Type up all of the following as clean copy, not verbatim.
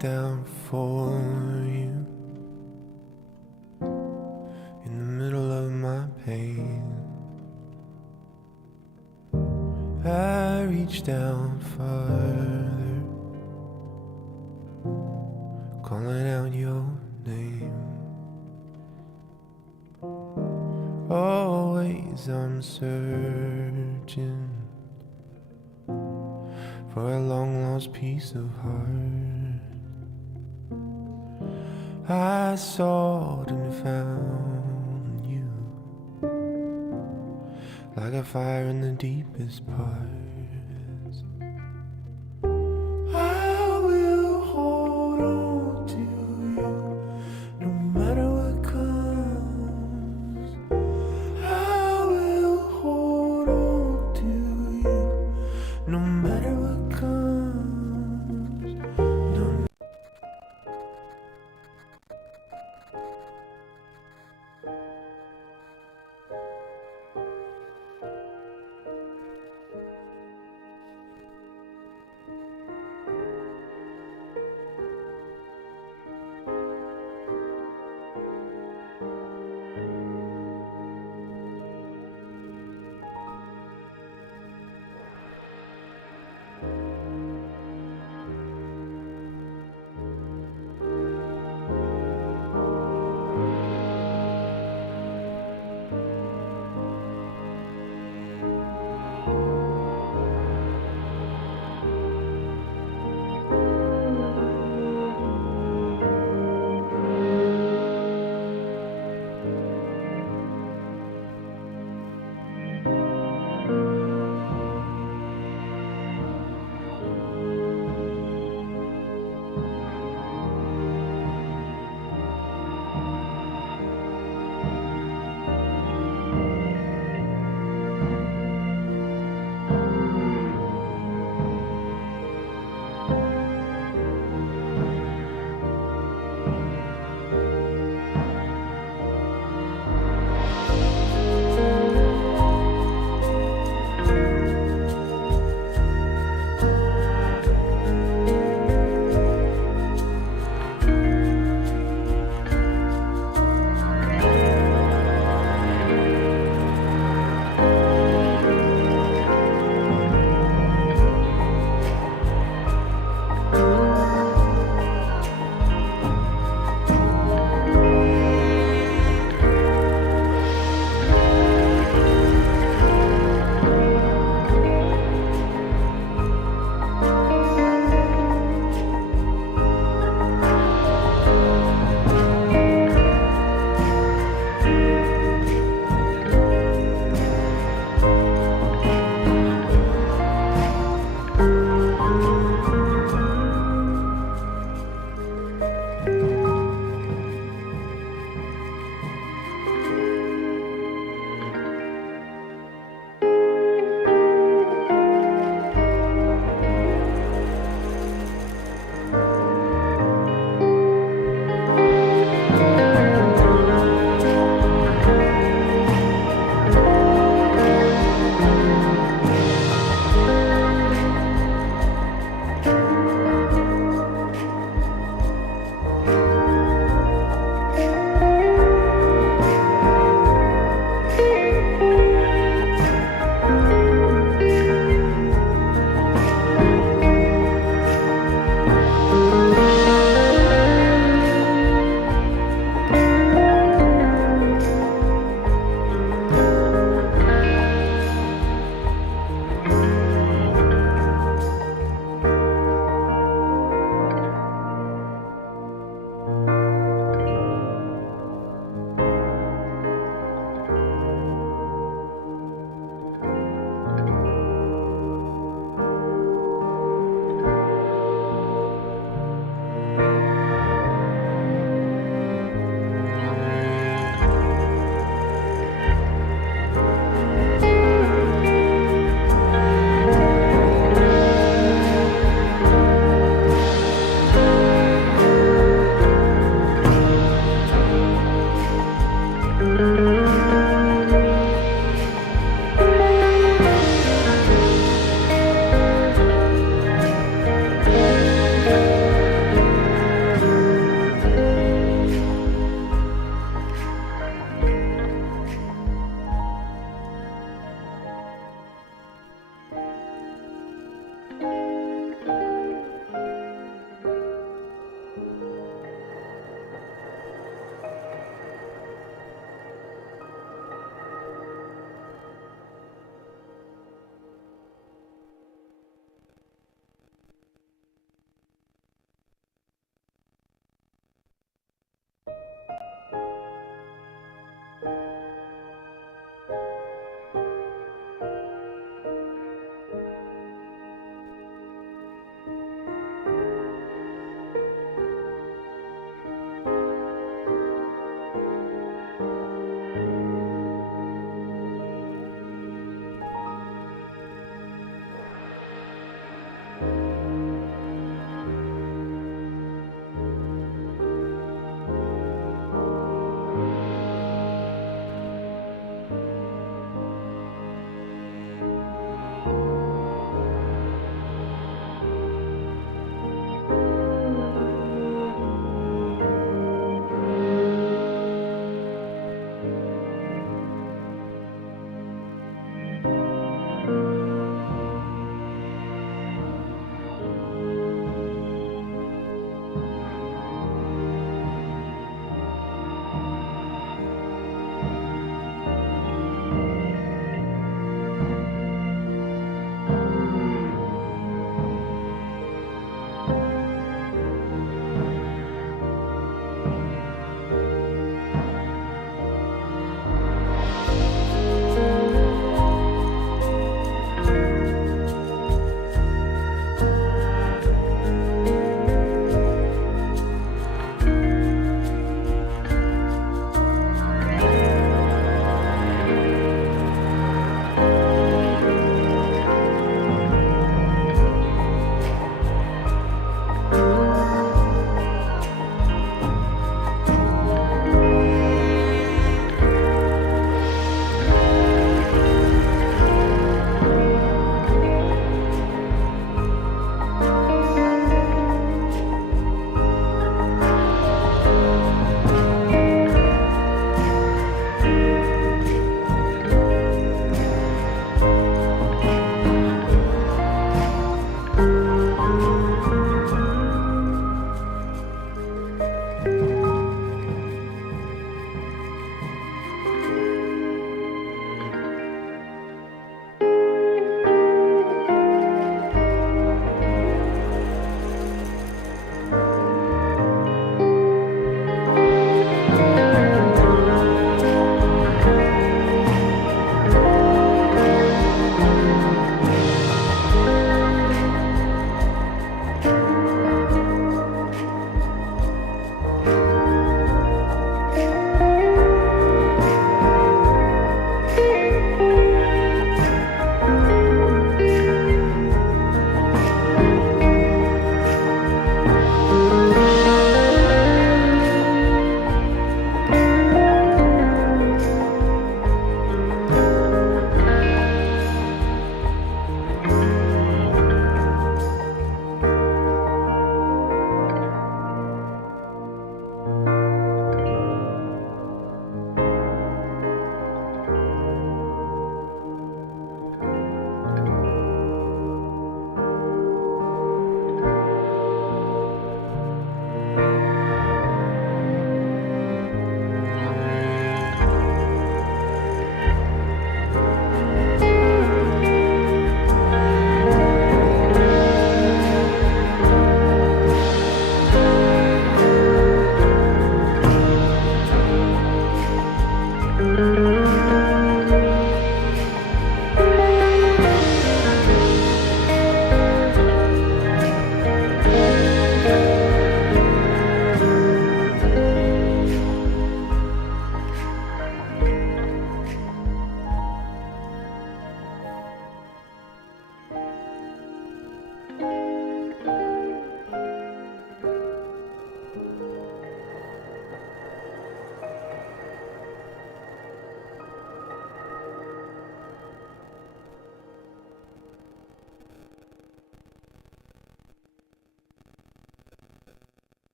down for you in the middle of my pain. I reach down farther, calling out your name. Always I'm searching for a long lost piece of heart. I sought and found you, like a fire in the deepest parts. I will hold on to you no matter what comes. I will hold on to you no matter what comes. No.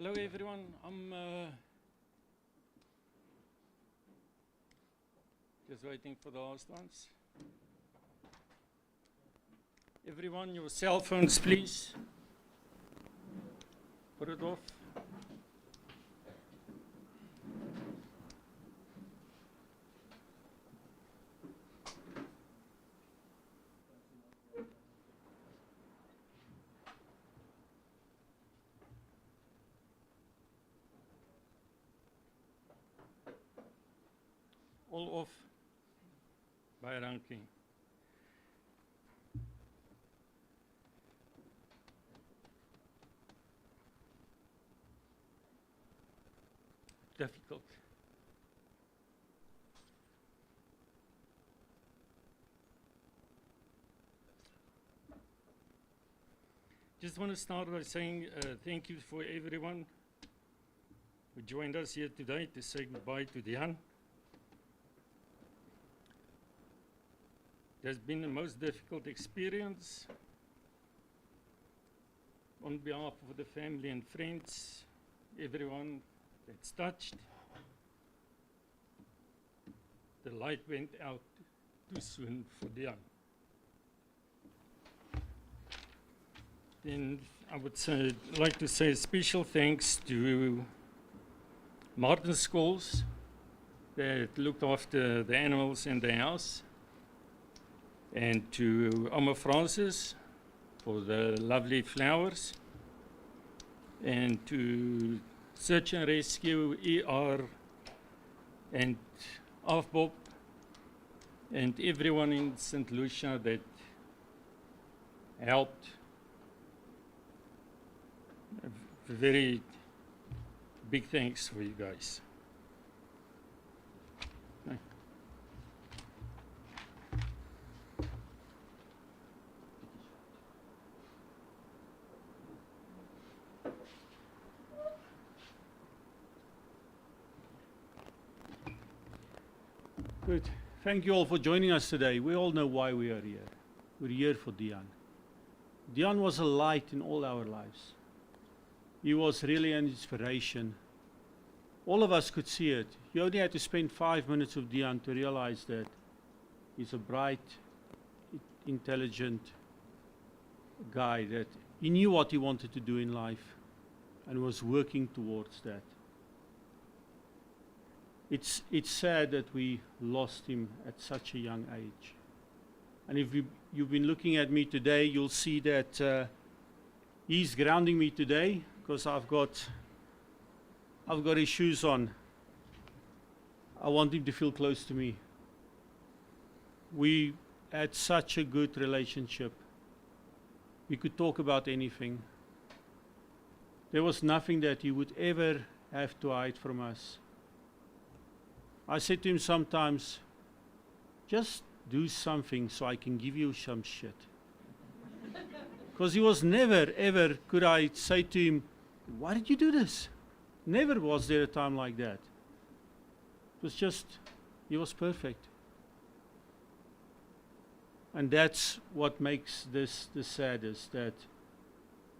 Hello everyone, I'm just waiting for the last ones. Everyone, your cell phones please. Put it off. All off by ranking. Difficult. Just want to start by saying thank you for everyone who joined us here today to say goodbye to Dehan. It has been the most difficult experience. On behalf of the family and friends, everyone that's touched, the light went out too soon for Dehan. Then I would like to say a special thanks to Martin Scholes that looked after the animals in the house, and to Oma Francis for the lovely flowers, and to Search and Rescue, ER, and Afbob, and everyone in St. Lucia that helped. A very big thanks for you guys. Good. Thank you all for joining us today. We all know why we are here. We're here for Dehan. Dehan was a light in all our lives. He was really an inspiration. All of us could see it. You only had to spend 5 minutes with Dehan to realize that he's a bright, intelligent guy, that he knew what he wanted to do in life and was working towards that. It's sad that we lost him at such a young age. And if you've been looking at me today, you'll see that he's grounding me today because I've got his shoes on. I want him to feel close to me. We had such a good relationship. We could talk about anything. There was nothing that he would ever have to hide from us. I said to him sometimes, just do something so I can give you some shit. Because he was never, ever could I say to him, why did you do this? Never was there a time like that. It was just, he was perfect. And that's what makes this the saddest, that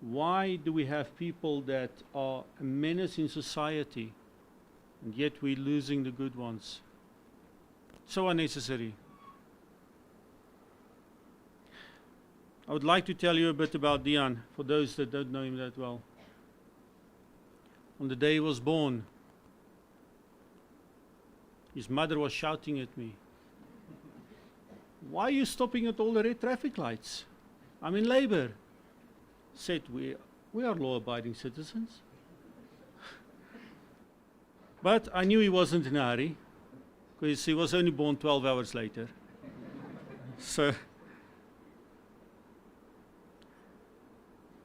why do we have people that are a menace in society, and yet we're losing the good ones? So unnecessary. I would like to tell you a bit about Dehan, for those that don't know him that well. On the day he was born, his mother was shouting at me, why are you stopping at all the red traffic lights? I'm in labor. Said, we are law-abiding citizens. But I knew he wasn't in a hurry, because he was only born 12 hours later. So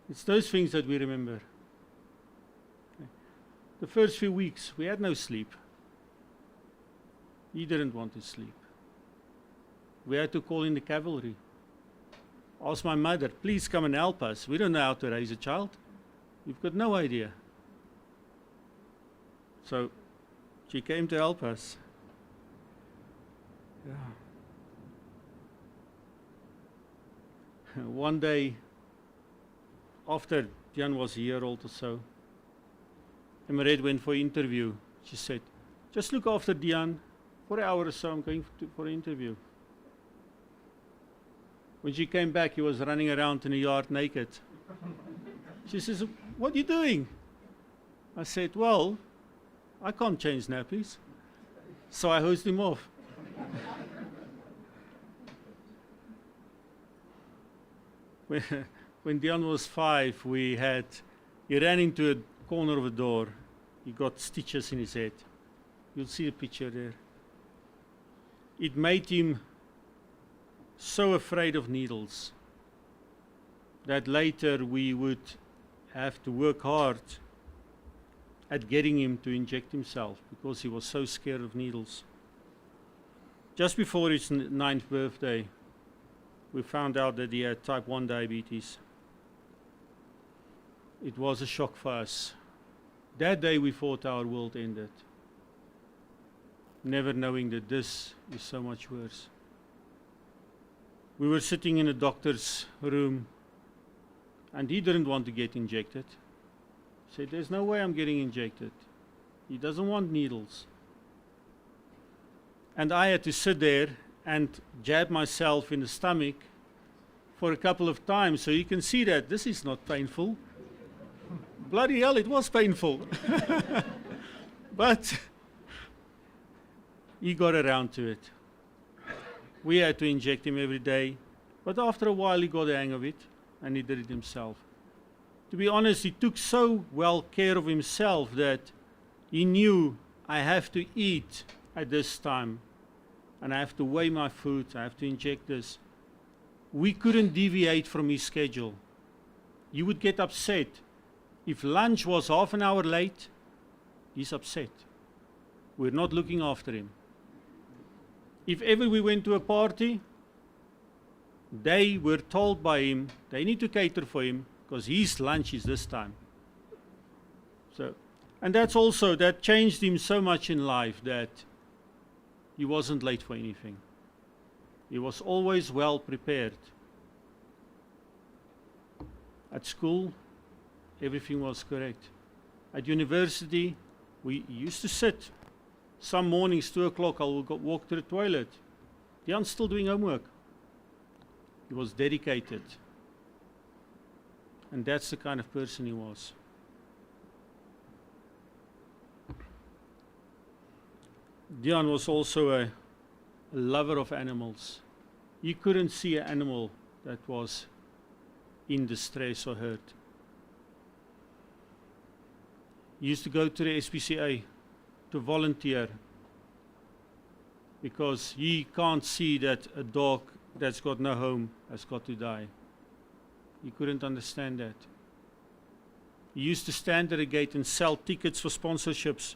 it's those things that we remember. Okay. The first few weeks, we had no sleep. He didn't want to sleep. We had to call in the cavalry. Ask my mother, please come and help us. We don't know how to raise a child. We've got no idea. So she came to help us. Yeah. One day, after Jan was a year old or so, and Mairet went for an interview. She said, just look after Dehan for an hour or so, I'm going for an interview. When she came back, he was running around in the yard naked. She says, what are you doing? I said, well, I can't change nappies. So I hosed him off. When Dehan was 5, he ran into a corner of a door. He got stitches in his head. You'll see the picture there. It made him so afraid of needles that later we would have to work hard at getting him to inject himself because he was so scared of needles. Just before his 9th birthday, we found out that he had type 1 diabetes. It was a shock for us. That day we thought our world ended, never knowing that this is so much worse. We were sitting in a doctor's room and he didn't want to get injected. He said, there's no way I'm getting injected. He doesn't want needles. And I had to sit there and jab myself in the stomach for a couple of times so you can see that this is not painful. Bloody hell, it was painful. But he got around to it. We had to inject him every day, but after a while he got the hang of it and he did it himself. To be honest, he took so well care of himself that he knew I have to eat at this time and I have to weigh my food, I have to inject this. We couldn't deviate from his schedule. He would get upset. If lunch was half an hour late, he's upset. We're not looking after him. If ever we went to a party, they were told by him, they need to cater for him because his lunch is this time. So, and that changed him so much in life that he wasn't late for anything. He was always well prepared. At school, everything was correct. At university, we used to sit. Some mornings, 2 o'clock, I will walk to the toilet. Dehan's still doing homework. He was dedicated. And that's the kind of person he was. Dehan was also a lover of animals. You couldn't see an animal that was in distress or hurt. He used to go to the SPCA to volunteer because he can't see that a dog that's got no home has got to die. He couldn't understand that. He used to stand at a gate and sell tickets for sponsorships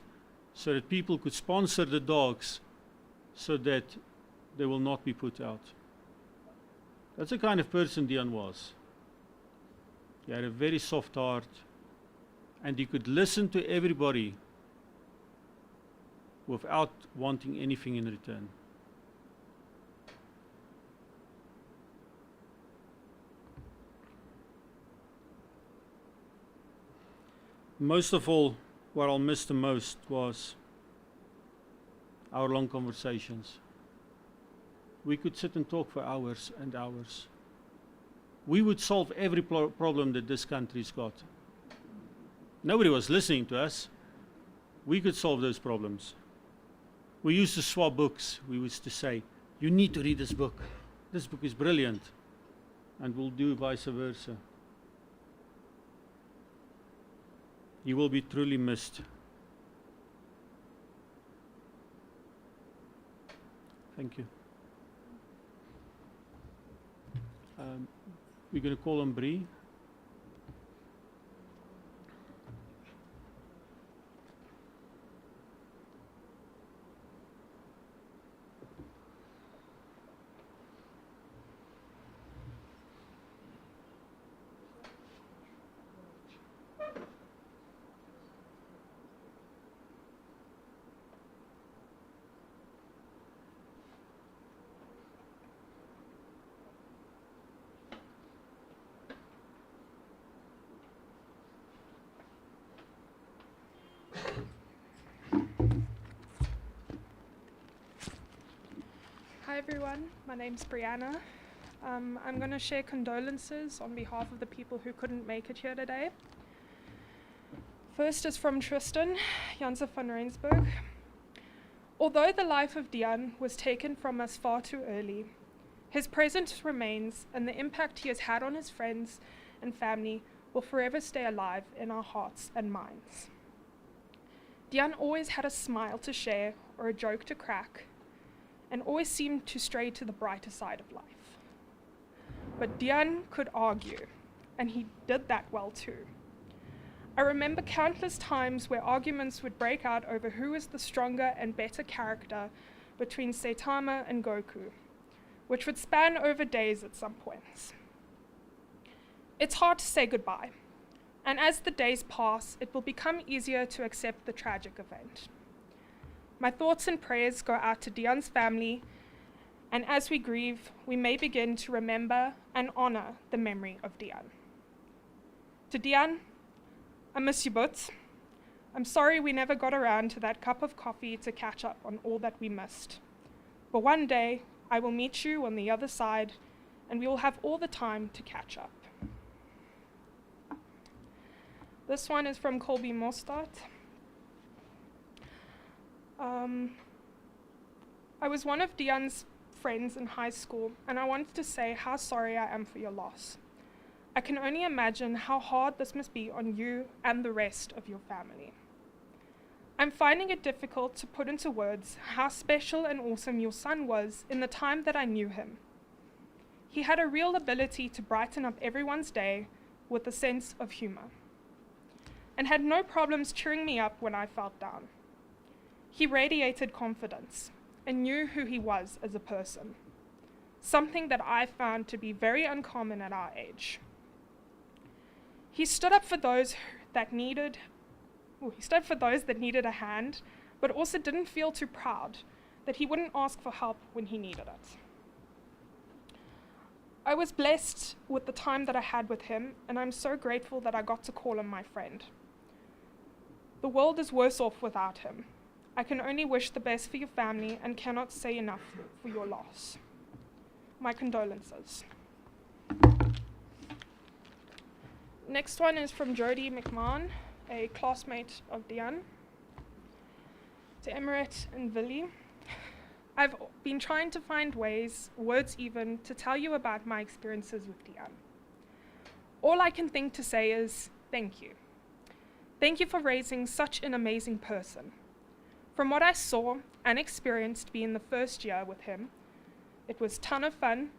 so that people could sponsor the dogs so that they will not be put out. That's the kind of person Dehan was. He had a very soft heart and he could listen to everybody without wanting anything in return. Most of all, what I'll miss the most was our long conversations. We could sit and talk for hours and hours. We would solve every problem that this country's got. Nobody was listening to us. We could solve those problems. We used to swap books. We used to say, you need to read this book. This book is brilliant. And we'll do vice versa. He will be truly missed. Thank you. We're going to call on Bree. everyone, my name's Brianna. I'm going to share condolences on behalf of the people who couldn't make it here today. First is from Tristan, Dehan van Greunen. Although the life of Dehan was taken from us far too early, his presence remains, and the impact he has had on his friends and family will forever stay alive in our hearts and minds. Dehan always had a smile to share or a joke to crack, and always seemed to stray to the brighter side of life. But Dehan could argue, and he did that well too. I remember countless times where arguments would break out over who was the stronger and better character between Saitama and Goku, which would span over days at some points. It's hard to say goodbye, and as the days pass, it will become easier to accept the tragic event. My thoughts and prayers go out to Dehan's family, and as we grieve, we may begin to remember and honor the memory of Dehan. To Dehan, I miss you both. I'm sorry we never got around to that cup of coffee to catch up on all that we missed. But one day, I will meet you on the other side, and we will have all the time to catch up. This one is from Colby Mostart. I was one of Dehan's friends in high school, and I wanted to say how sorry I am for your loss. I can only imagine how hard this must be on you and the rest of your family. I'm finding it difficult to put into words how special and awesome your son was in the time that I knew him. He had a real ability to brighten up everyone's day with a sense of humor, and had no problems cheering me up when I felt down. He radiated confidence and knew who he was as a person, something that I found to be very uncommon at our age. He stood up for those that needed a hand, but also didn't feel too proud that he wouldn't ask for help when he needed it. I was blessed with the time that I had with him, and I'm so grateful that I got to call him my friend. The world is worse off without him. I can only wish the best for your family and cannot say enough for your loss. My condolences. Next one is from Jodie McMahon, a classmate of Dehan. To Emirates and Villy, I've been trying to find words even, to tell you about my experiences with Dehan. All I can think to say is thank you. Thank you for raising such an amazing person. From what I saw and experienced being the first year with him, it was a ton of fun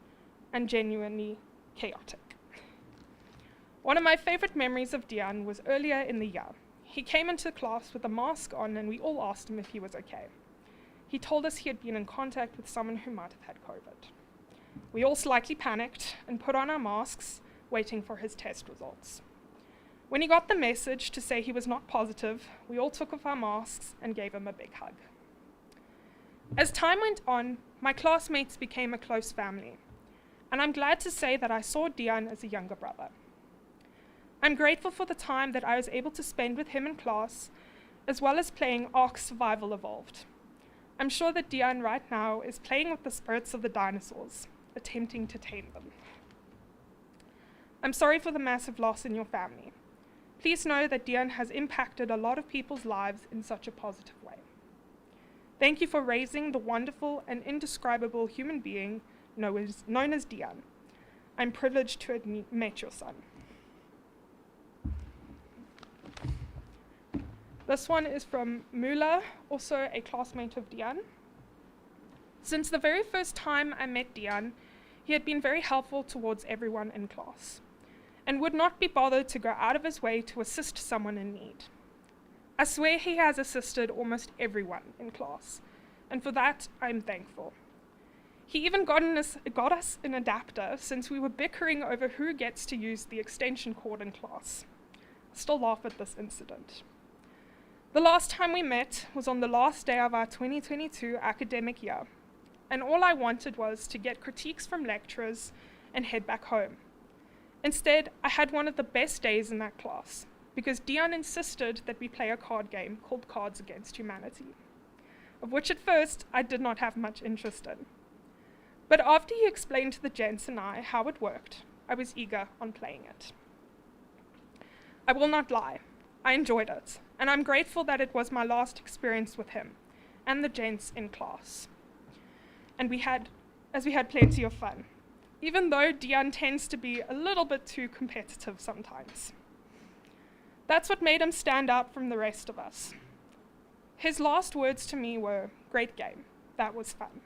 and genuinely chaotic. One of my favorite memories of Dehan was earlier in the year. He came into class with a mask on, and we all asked him if he was okay. He told us he had been in contact with someone who might have had COVID. We all slightly panicked and put on our masks, waiting for his test results. When he got the message to say he was not positive, we all took off our masks and gave him a big hug. As time went on, my classmates became a close family, and I'm glad to say that I saw Dehan as a younger brother. I'm grateful for the time that I was able to spend with him in class, as well as playing Ark Survival Evolved. I'm sure that Dehan right now is playing with the spirits of the dinosaurs, attempting to tame them. I'm sorry for the massive loss in your family. Please know that Dehan has impacted a lot of people's lives in such a positive way. Thank you for raising the wonderful and indescribable human being known as Dehan. I'm privileged to have met your son. This one is from Mula, also a classmate of Dehan. Since the very first time I met Dehan, he had been very helpful towards everyone in class, and would not be bothered to go out of his way to assist someone in need. I swear he has assisted almost everyone in class, and for that I'm thankful. He even got us an adapter, since we were bickering over who gets to use the extension cord in class. I still laugh at this incident. The last time we met was on the last day of our 2022 academic year, and all I wanted was to get critiques from lecturers and head back home. Instead, I had one of the best days in that class, because Dehan insisted that we play a card game called Cards Against Humanity, of which at first I did not have much interest in. But after he explained to the gents and I how it worked, I was eager on playing it. I will not lie, I enjoyed it, and I'm grateful that it was my last experience with him and the gents in class. And we had plenty of fun, even though Dehan tends to be a little bit too competitive sometimes. That's what made him stand out from the rest of us. His last words to me were, "Great game, that was fun."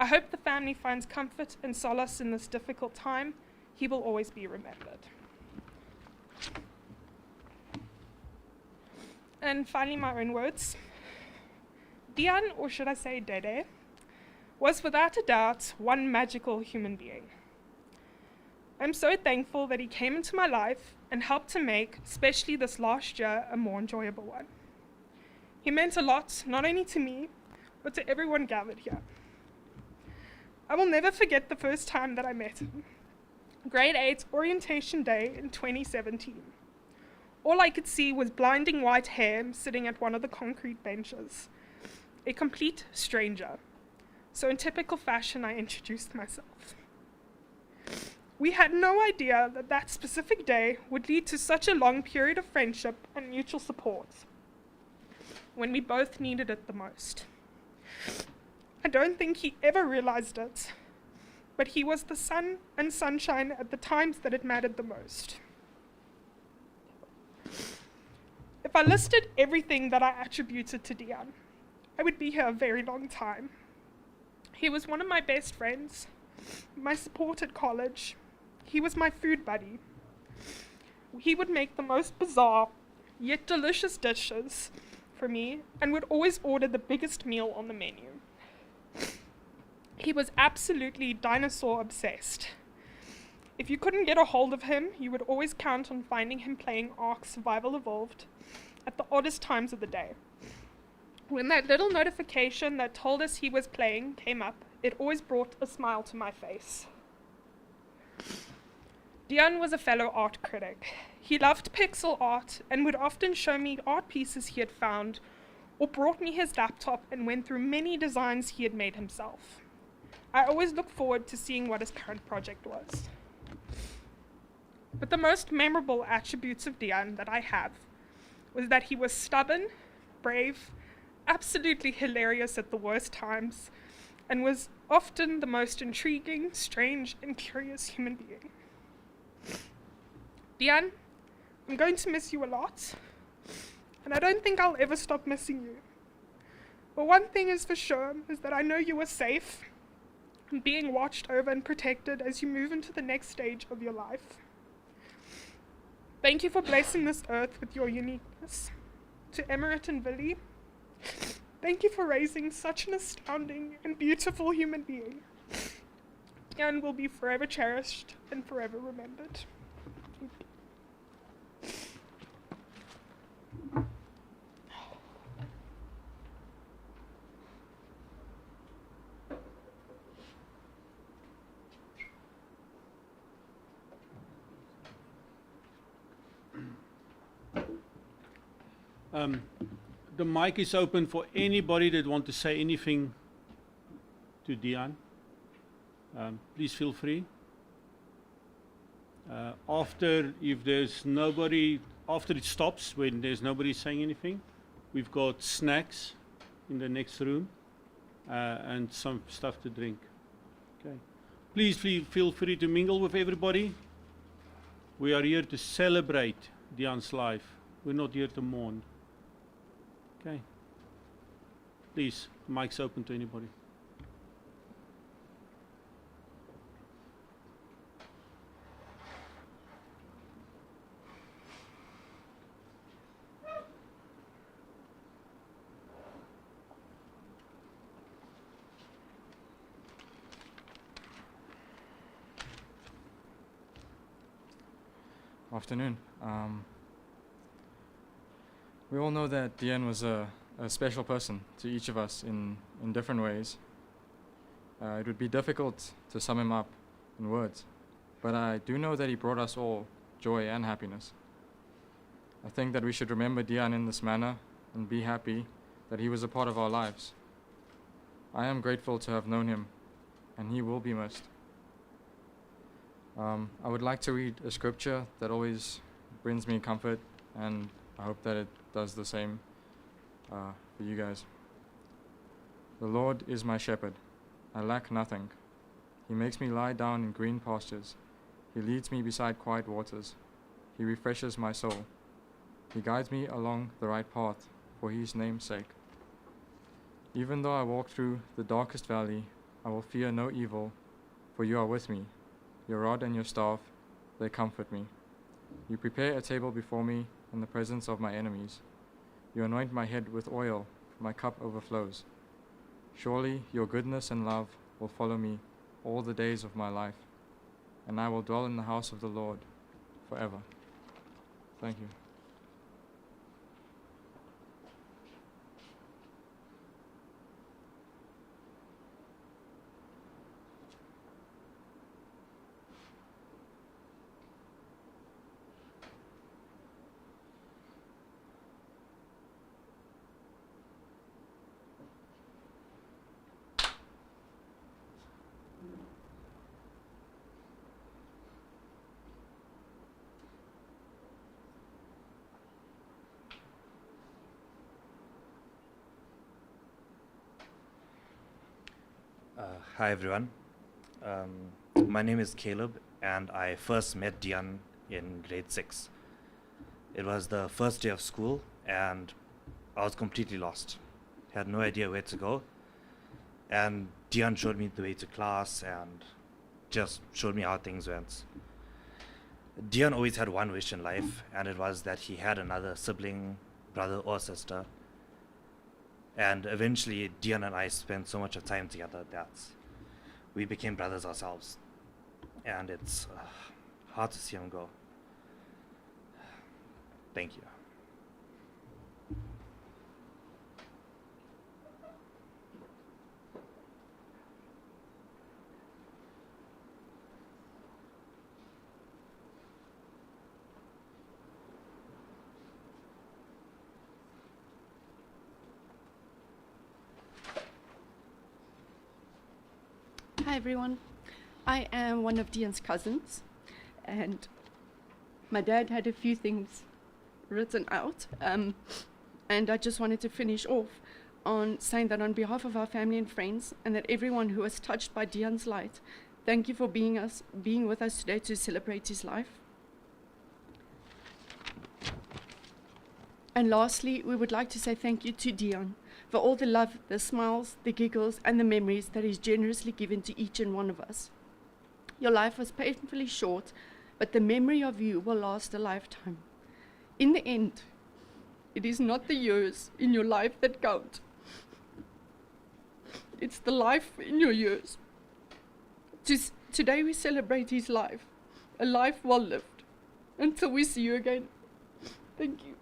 I hope the family finds comfort and solace in this difficult time. He will always be remembered. And finally, my own words. Dehan, or should I say Dede, was without a doubt one magical human being. I'm so thankful that he came into my life and helped to make, especially this last year, a more enjoyable one. He meant a lot, not only to me, but to everyone gathered here. I will never forget the first time that I met him. Grade 8 orientation day in 2017. All I could see was blinding white hair sitting at one of the concrete benches. A complete stranger. So in typical fashion, I introduced myself. We had no idea that that specific day would lead to such a long period of friendship and mutual support when we both needed it the most. I don't think he ever realized it, but he was the sun and sunshine at the times that it mattered the most. If I listed everything that I attributed to Dehan, I would be here a very long time. He was one of my best friends, my support at college. He was my food buddy. He would make the most bizarre, yet delicious dishes for me, and would always order the biggest meal on the menu. He was absolutely dinosaur obsessed. If you couldn't get a hold of him, you would always count on finding him playing Ark Survival Evolved at the oddest times of the day. When that little notification that told us he was playing came up, it always brought a smile to my face. Dehan was a fellow art critic. He loved pixel art and would often show me art pieces he had found, or brought me his laptop and went through many designs he had made himself. I always look forward to seeing what his current project was. But the most memorable attributes of Dehan that I have was that he was stubborn, brave, absolutely hilarious at the worst times, and was often the most intriguing, strange, and curious human being. Dehan, I'm going to miss you a lot, and I don't think I'll ever stop missing you. But one thing is for sure, is that I know you are safe and being watched over and protected as you move into the next stage of your life. Thank you for blessing this earth with your uniqueness. To Emmerich and Willie, thank you for raising such an astounding and beautiful human being, and will be forever cherished and forever remembered. The mic is open for anybody that want to say anything to Dehan. Please feel free. After it stops, when there's nobody saying anything, we've got snacks in the next room and some stuff to drink. Okay. Please feel free to mingle with everybody. We are here to celebrate Dehan's life. We're not here to mourn. Okay. Please, the mic's open to anybody. Afternoon. We all know that Dehan was a special person to each of us in different ways. It would be difficult to sum him up in words, but I do know that he brought us all joy and happiness. I think that we should remember Dehan in this manner and be happy that he was a part of our lives. I am grateful to have known him and he will be missed. I would like to read a scripture that always brings me comfort, and I hope that it does the same for you guys. The Lord is my shepherd. I lack nothing. He makes me lie down in green pastures. He leads me beside quiet waters. He refreshes my soul. He guides me along the right path for his name's sake. Even though I walk through the darkest valley, I will fear no evil, for you are with me. Your rod and your staff, they comfort me. You prepare a table before me in the presence of my enemies. You anoint my head with oil, my cup overflows. Surely your goodness and love will follow me all the days of my life, and I will dwell in the house of the Lord forever. Thank you. Hi everyone. My name is Caleb, and I first met Dehan in grade 6. It was the first day of school, and I was completely lost. Had no idea where to go. And Dehan showed me the way to class and just showed me how things went. Dehan always had one wish in life, and it was that he had another sibling, brother or sister. And eventually, Dehan and I spent so much of time together that we became brothers ourselves. And it's hard to see him go. Thank you. Hi everyone, I am one of Dehan's cousins, and my dad had a few things written out, and I just wanted to finish off on saying that on behalf of our family and friends, and that everyone who was touched by Dehan's light, thank you for being with us today to celebrate his life. And lastly, we would like to say thank you to Dehan for all the love, the smiles, the giggles, and the memories that he's generously given to each and one of us. Your life was painfully short, but the memory of you will last a lifetime. In the end, it is not the years in your life that count. It's the life in your years. Today we celebrate his life, a life well lived. Until we see you again. Thank you.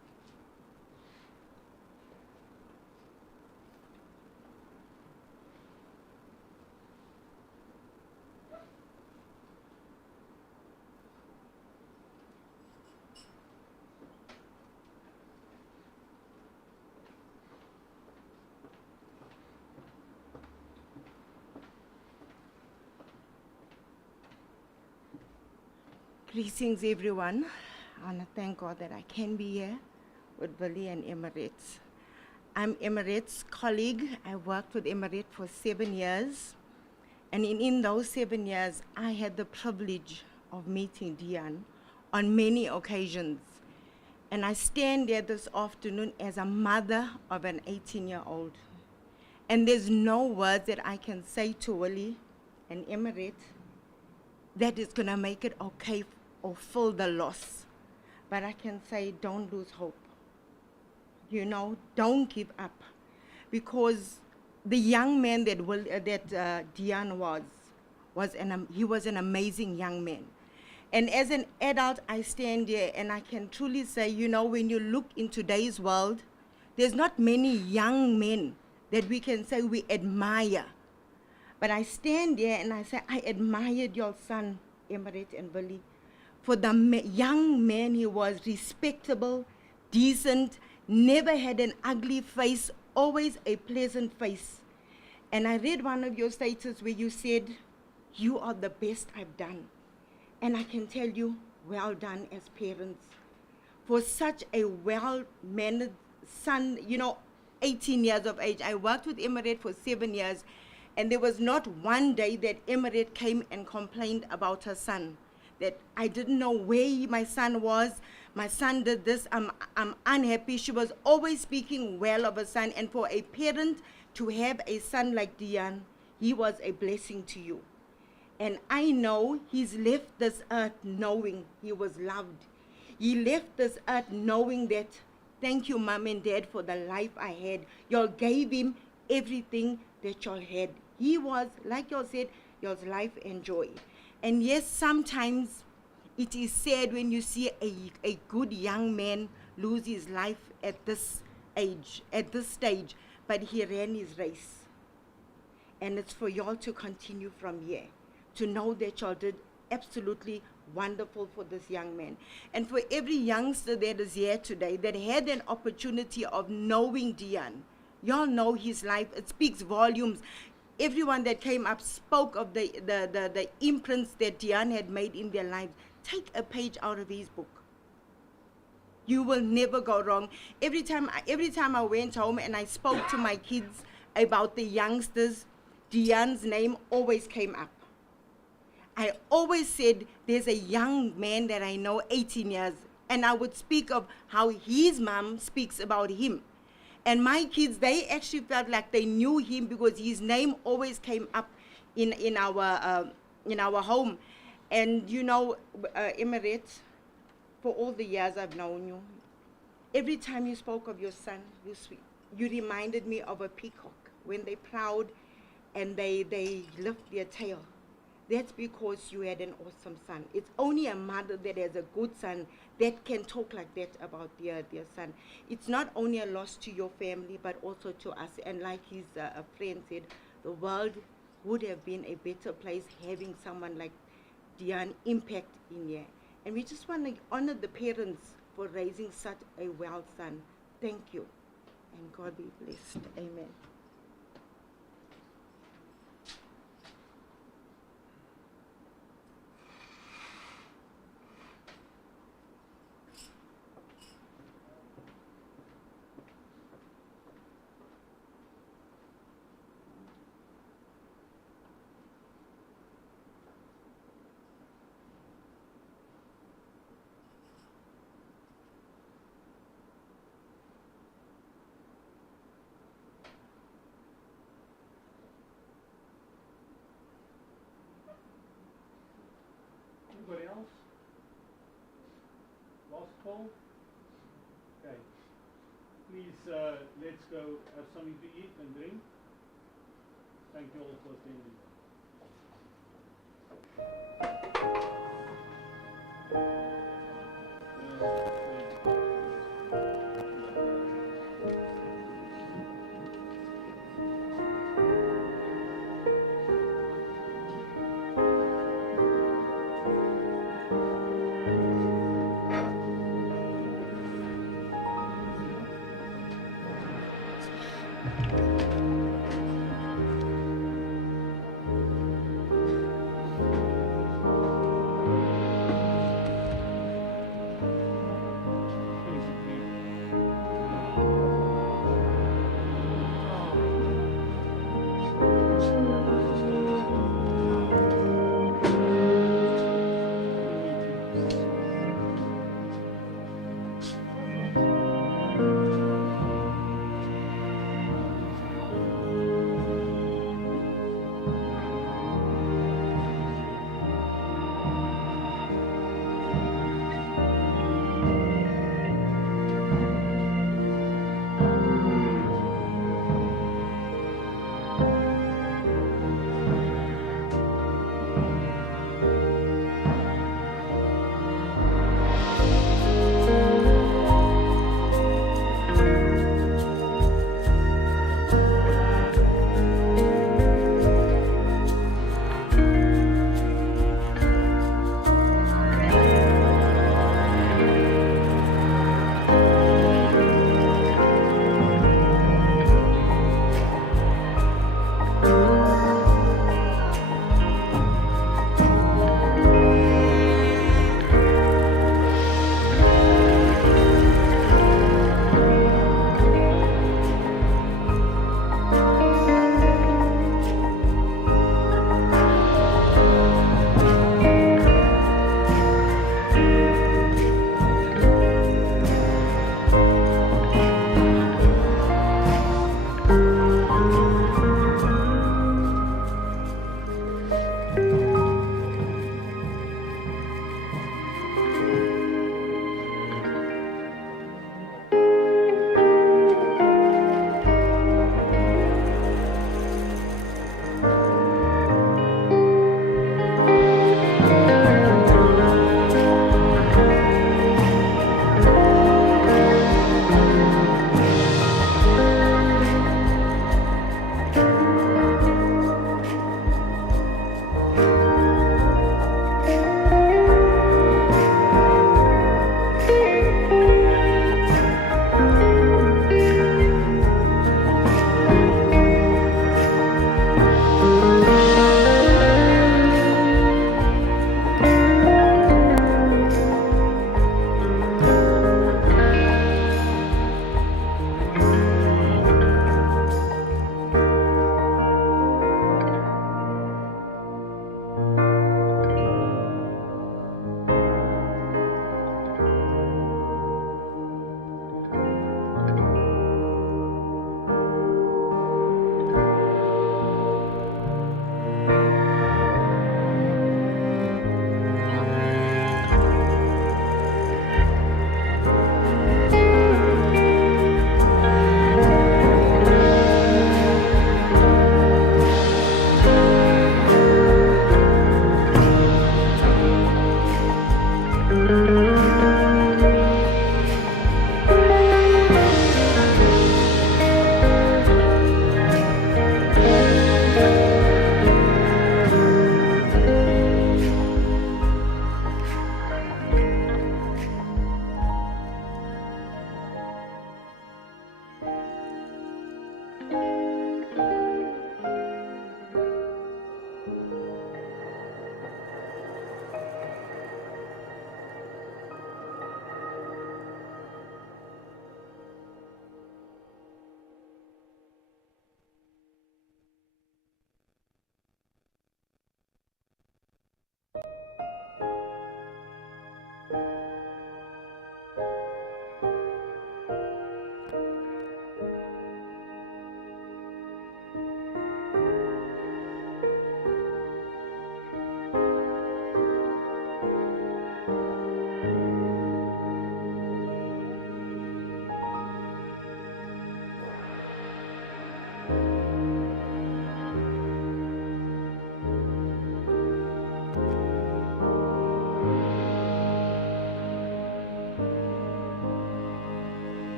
Greetings, everyone. I want to thank God that I can be here with Billy and Emirates. I'm Emirates' colleague. I worked with Emirates for 7 years. And in those 7 years, I had the privilege of meeting Dehan on many occasions. And I stand here this afternoon as a mother of an 18-year-old. And there's no words that I can say to Willie and Emirates that is going to make it okay or fill the loss. But I can say, don't lose hope. You know, don't give up. Because the young man that Dehan he was an amazing young man. And as an adult, I stand here and I can truly say, you know, when you look in today's world, there's not many young men that we can say we admire. But I stand there and I say, I admired your son, Emirates and Billy, for the young man he was, respectable, decent, never had an ugly face, always a pleasant face. And I read one of your statements where you said, you are the best I've done. And I can tell you, well done as parents. For such a well-mannered son, 18 years of age. I worked with Emirate for 7 years, and there was not one day that Emirate came and complained about her son, that I didn't know where my son was. My son did this, I'm unhappy. She was always speaking well of her son. And for a parent to have a son like Dehan, he was a blessing to you. And I know he's left this earth knowing he was loved. He left this earth knowing that, thank you, Mom and Dad, for the life I had. Y'all gave him everything that y'all had. He was, like y'all said, y'all's life and joy. And yes, sometimes it is sad when you see a good young man lose his life at this age, at this stage, but he ran his race. And it's for y'all to continue from here, to know that y'all did absolutely wonderful for this young man. And for every youngster that is here today that had an opportunity of knowing Dehan, y'all know his life. It speaks volumes. Everyone that came up spoke of the imprints that Dehan had made in their lives. Take a page out of his book. You will never go wrong. Every time I went home and I spoke to my kids about the youngsters, Dehan's name always came up. I always said, there's a young man that I know, 18 years, and I would speak of how his mom speaks about him. And my kids, they actually felt like they knew him because his name always came up in our home. And Emirate, for all the years I've known you, every time you spoke of your son, you reminded me of a peacock when they plowed and they lift their tail. That's because you had an awesome son. It's only a mother that has a good son that can talk like that about their son. It's not only a loss to your family, but also to us. And like his friend said, the world would have been a better place having someone like Dehan impact in here. And we just want to honor the parents for raising such a well son. Thank you. And God be blessed. Amen. Anybody else? Last call? Okay. Please, let's go have something to eat and drink. Thank you all for attending.